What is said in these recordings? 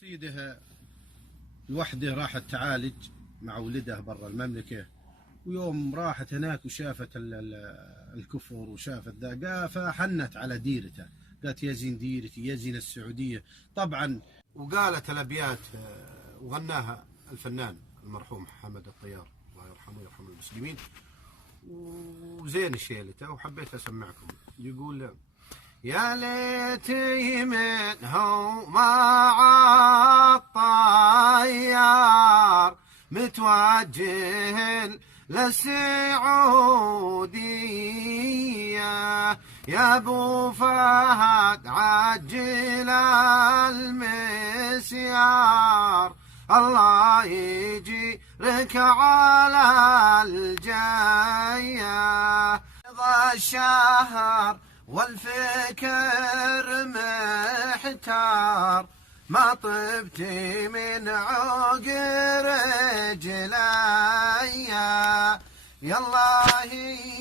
سيده لوحده راحت تعالج مع ولده برا المملكة، ويوم راحت هناك وشافت الكفر وشافت ذا فحنت على ديرته، قالت يا زين ديرتي يا زين السعودية طبعا. وقالت الأبيات وغناها الفنان المرحوم حمد الطيار الله يرحمه ويرحم المسلمين، وزين شيلته وحبيت أسمعكم. يقول يا ليتي منه مع الطيار متوجه للسعودية، يا ابو فهد عجل المسيار، الله يجيرك على الجاية. رضا الشهر والفكر محتار، ما طبتي من عقر رجلي، يالله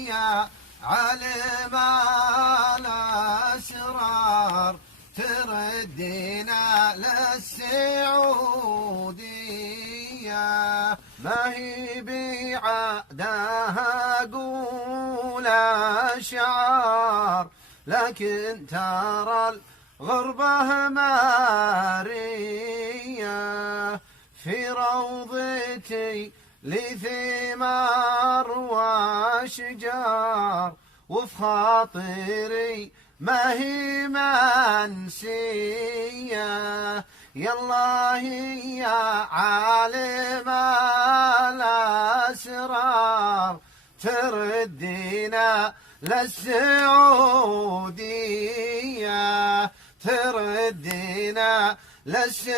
يا علم الأسرار تردينا للسعودية. ما هي بعادها قول أشعار، لكن ترى الغربة مارية، في روضتي لثمار واشجار، وفي خاطري ما هي منسية، يالله يا عالم الأسرار تردينا للسعودية، تردينا للسعودية.